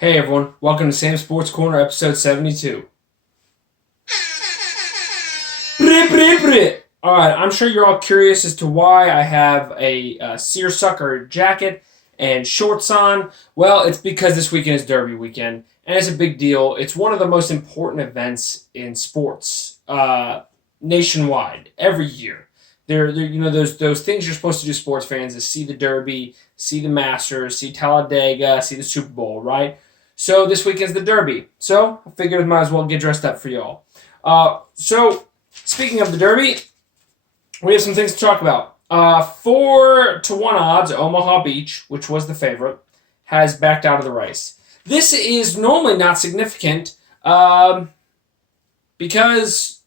Hey everyone, welcome to Sam's Sports Corner, episode 72. Alright, I'm sure you're all curious as to why I have a seersucker jacket and shorts on. Well, it's because this weekend is Derby weekend, and it's a big deal. It's one of the most important events in sports nationwide every year. Those things you're supposed to do, sports fans, is see the Derby, see the Masters, see Talladega, see the Super Bowl, right? So this weekend's the Derby. So I figured I might as well get dressed up for y'all. So speaking of the Derby, we have some things to talk about. 4-1 odds, Omaha Beach, which was the favorite, has backed out of the race. This is normally not significant because,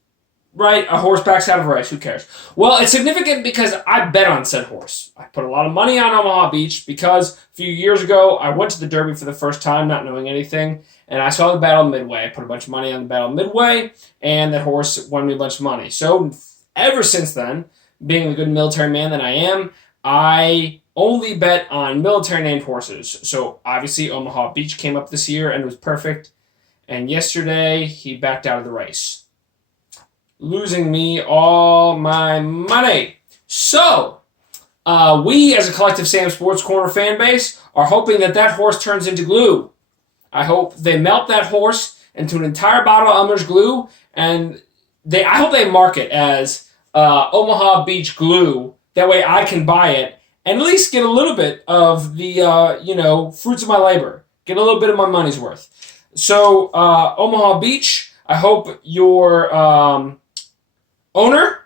right, a horse backs out of a race. Who cares? Well, it's significant because I bet on said horse. I put a lot of money on Omaha Beach because a few years ago I went to the Derby for the first time, not knowing anything, and I saw the Battle Midway. I put a bunch of money on the Battle Midway, and that horse won me a bunch of money. So ever since then, being the good military man that I am, I only bet on military-named horses. So obviously Omaha Beach came up this year and was perfect, and yesterday he backed out of the race, losing me all my money. So, we as a collective Sam Sports Corner fan base are hoping that horse turns into glue. I hope they melt that horse into an entire bottle of Elmer's glue, and I hope they mark it as Omaha Beach glue. That way I can buy it and at least get a little bit of the fruits of my labor. Get a little bit of my money's worth. So, Omaha Beach, I hope your owner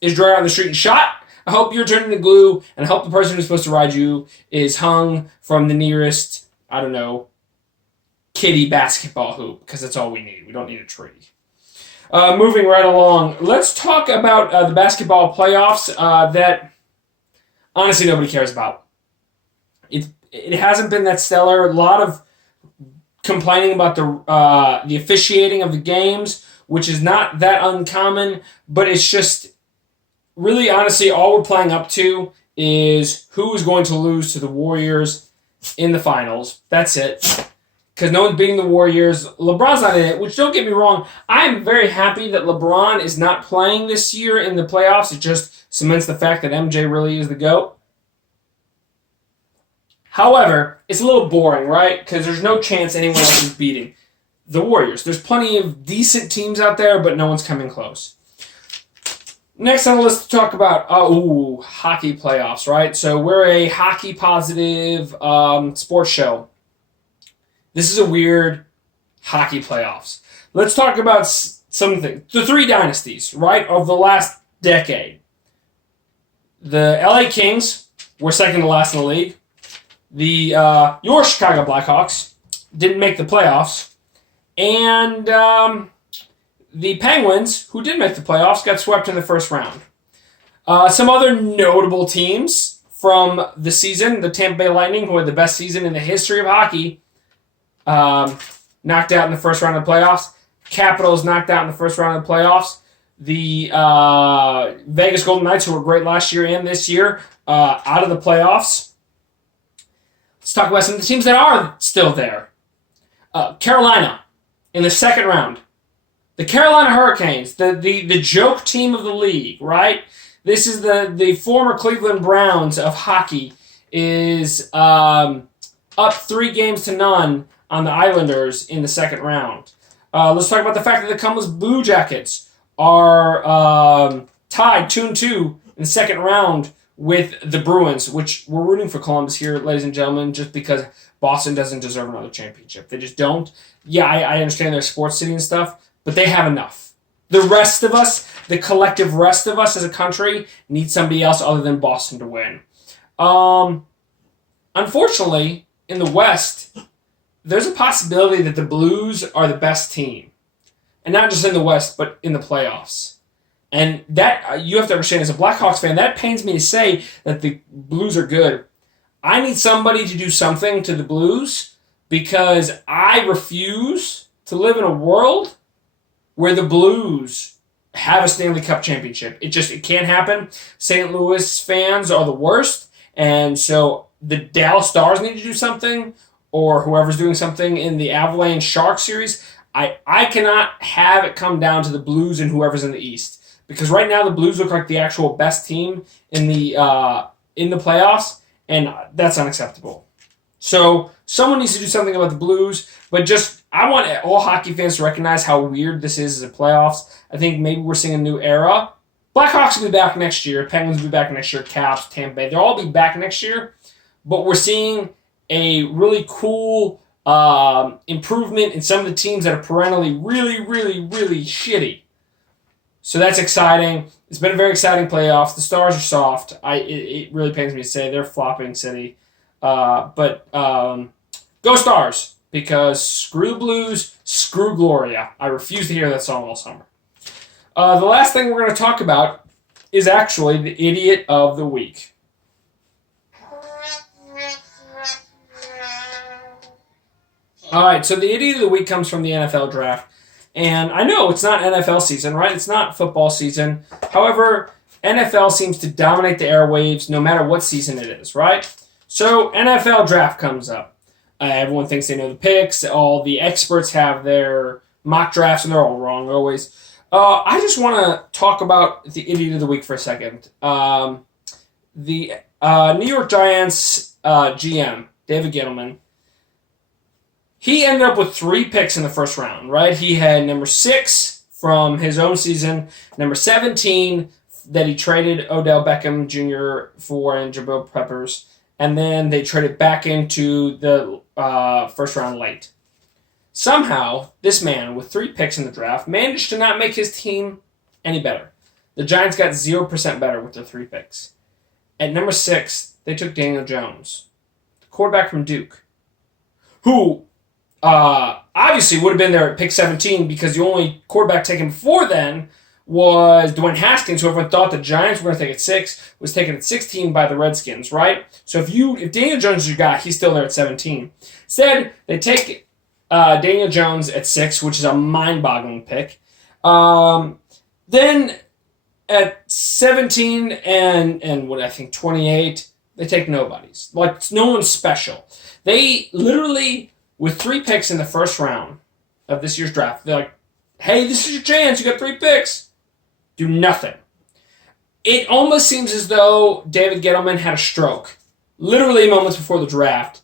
is dragged out on the street and shot. I hope you're turned into glue, and I hope the person who's supposed to ride you is hung from the nearest, I don't know, kiddie basketball hoop, because that's all we need. We don't need a tree. Moving right along, let's talk about the basketball playoffs that honestly nobody cares about. It hasn't been that stellar. A lot of complaining about the officiating of the games, which is not that uncommon, but it's just really, honestly, all we're playing up to is who is going to lose to the Warriors in the finals. That's it. Because no one's beating the Warriors. LeBron's not in it, which, don't get me wrong, I'm very happy that LeBron is not playing this year in the playoffs. It just cements the fact that MJ really is the GOAT. However, it's a little boring, right? Because there's no chance anyone else is beating the Warriors. There's plenty of decent teams out there, but no one's coming close. Next on the list to talk about, hockey playoffs, right? So we're a hockey-positive sports show. This is a weird hockey playoffs. Let's talk about something. The three dynasties, right, of the last decade. The LA Kings were second to last in the league. Your Chicago Blackhawks didn't make the playoffs. And the Penguins, who did make the playoffs, got swept in the first round. Some other notable teams from the season, the Tampa Bay Lightning, who had the best season in the history of hockey, knocked out in the first round of the playoffs. Capitals knocked out in the first round of the playoffs. The Vegas Golden Knights, who were great last year and this year, out of the playoffs. Let's talk about some of the teams that are still there. Carolina in the second round. The Carolina Hurricanes, the joke team of the league, right? This is the former Cleveland Browns of hockey, is up 3-0 on the Islanders in the second round. Let's talk about the fact that the Columbus Blue Jackets are tied 2-2 in the second round with the Bruins, which we're rooting for Columbus here, ladies and gentlemen, just because Boston doesn't deserve another championship. They just don't. Yeah, I understand they're a sports city and stuff, but they have enough. The rest of us, the collective rest of us as a country, need somebody else other than Boston to win. Unfortunately, in the West, there's a possibility that the Blues are the best team. And not just in the West, but in the playoffs. And that, you have to understand, as a Blackhawks fan, that pains me to say that the Blues are good. I need somebody to do something to the Blues because I refuse to live in a world where the Blues have a Stanley Cup championship. It can't happen. St. Louis fans are the worst, and so the Dallas Stars need to do something, or whoever's doing something in the Avalanche Shark series, I cannot have it come down to the Blues and whoever's in the East. Because right now the Blues look like the actual best team in the playoffs, and that's unacceptable. So someone needs to do something about the Blues, but just I want all hockey fans to recognize how weird this is as a playoffs. I think maybe we're seeing a new era. Blackhawks will be back next year. Penguins will be back next year. Caps, Tampa Bay, they'll all be back next year. But we're seeing a really cool improvement in some of the teams that are perennially really, really, really shitty. So that's exciting. It's been a very exciting playoffs. The Stars are soft. It really pains me to say they're flopping city. But go Stars, because screw the Blues, screw Gloria. I refuse to hear that song all summer. The last thing we're going to talk about is actually the Idiot of the Week. All right, so the Idiot of the Week comes from the NFL draft. And I know it's not NFL season, right? It's not football season. However, NFL seems to dominate the airwaves no matter what season it is, right? So NFL draft comes up. Everyone thinks they know the picks. All the experts have their mock drafts, and they're all wrong always. I just want to talk about the Idiot of the Week for a second. The New York Giants GM, David Gettleman, he ended up with 3 picks in the first round, right? He had number 6 from his own season, number 17 that he traded Odell Beckham Jr. for and Jabril Peppers, and then they traded back into the first round late. Somehow, this man, with 3 picks in the draft, managed to not make his team any better. The Giants got 0% better with their 3 picks. At number 6, they took Daniel Jones, the quarterback from Duke, who obviously would have been there at pick 17 because the only quarterback taken before then was Dwayne Haskins, who everyone thought the Giants were going to take at 6, was taken at 16 by the Redskins, right? So if Daniel Jones is your guy, he's still there at 17. Instead, they take Daniel Jones at 6, which is a mind-boggling pick. Then at 17 and what I think 28, they take nobodies. Like, no one's special. They literally, with 3 picks in the first round of this year's draft, they're like, hey, this is your chance. You got 3 picks. Do nothing. It almost seems as though David Gettleman had a stroke literally moments before the draft,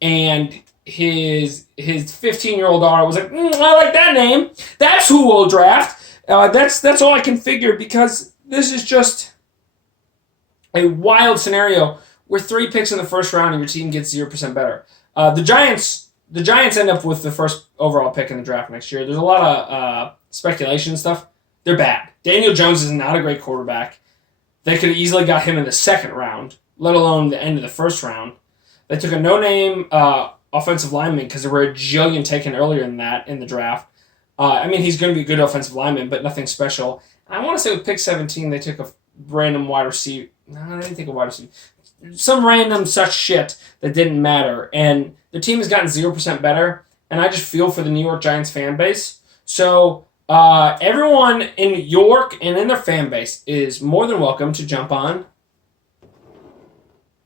and his 15-year-old daughter was like, I like that name. That's who we'll draft. That's all I can figure, because this is just a wild scenario where 3 picks in the first round and your team gets 0% better. The Giants end up with the first overall pick in the draft next year. There's a lot of speculation and stuff. They're bad. Daniel Jones is not a great quarterback. They could have easily got him in the second round, let alone the end of the first round. They took a no-name offensive lineman because there were a jillion taken earlier than that in the draft. He's going to be a good offensive lineman, but nothing special. I want to say with pick 17, they took a random wide receiver. No, they didn't take a wide receiver. Some random such shit that didn't matter. And the team has gotten 0% better, and I just feel for the New York Giants fan base. So everyone in New York and in their fan base is more than welcome to jump on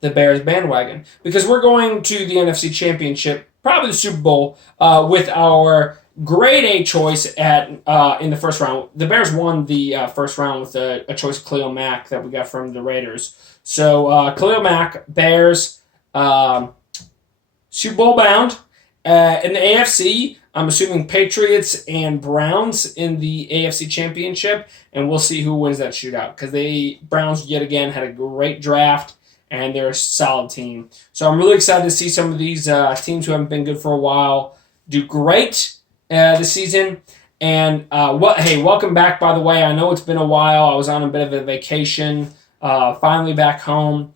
the Bears bandwagon, because we're going to the NFC Championship, probably the Super Bowl, with our grade A choice in the first round. The Bears won the first round with a choice of Khalil Mack that we got from the Raiders. So Khalil Mack, Bears, Super Bowl bound. In the AFC, I'm assuming Patriots and Browns in the AFC Championship, and we'll see who wins that shootout, because the Browns yet again had a great draft, and they're a solid team. So I'm really excited to see some of these teams who haven't been good for a while do great this season. And welcome back, by the way. I know it's been a while. I was on a bit of a vacation, finally back home.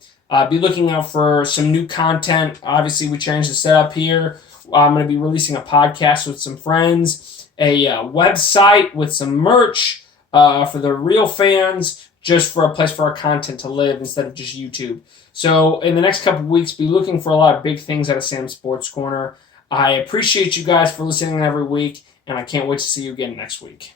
Be looking out for some new content. Obviously, we changed the setup here. I'm going to be releasing a podcast with some friends, a website with some merch for the real fans, just for a place for our content to live instead of just YouTube. So in the next couple of weeks, be looking for a lot of big things out of Sam's Sports Corner. I appreciate you guys for listening every week, and I can't wait to see you again next week.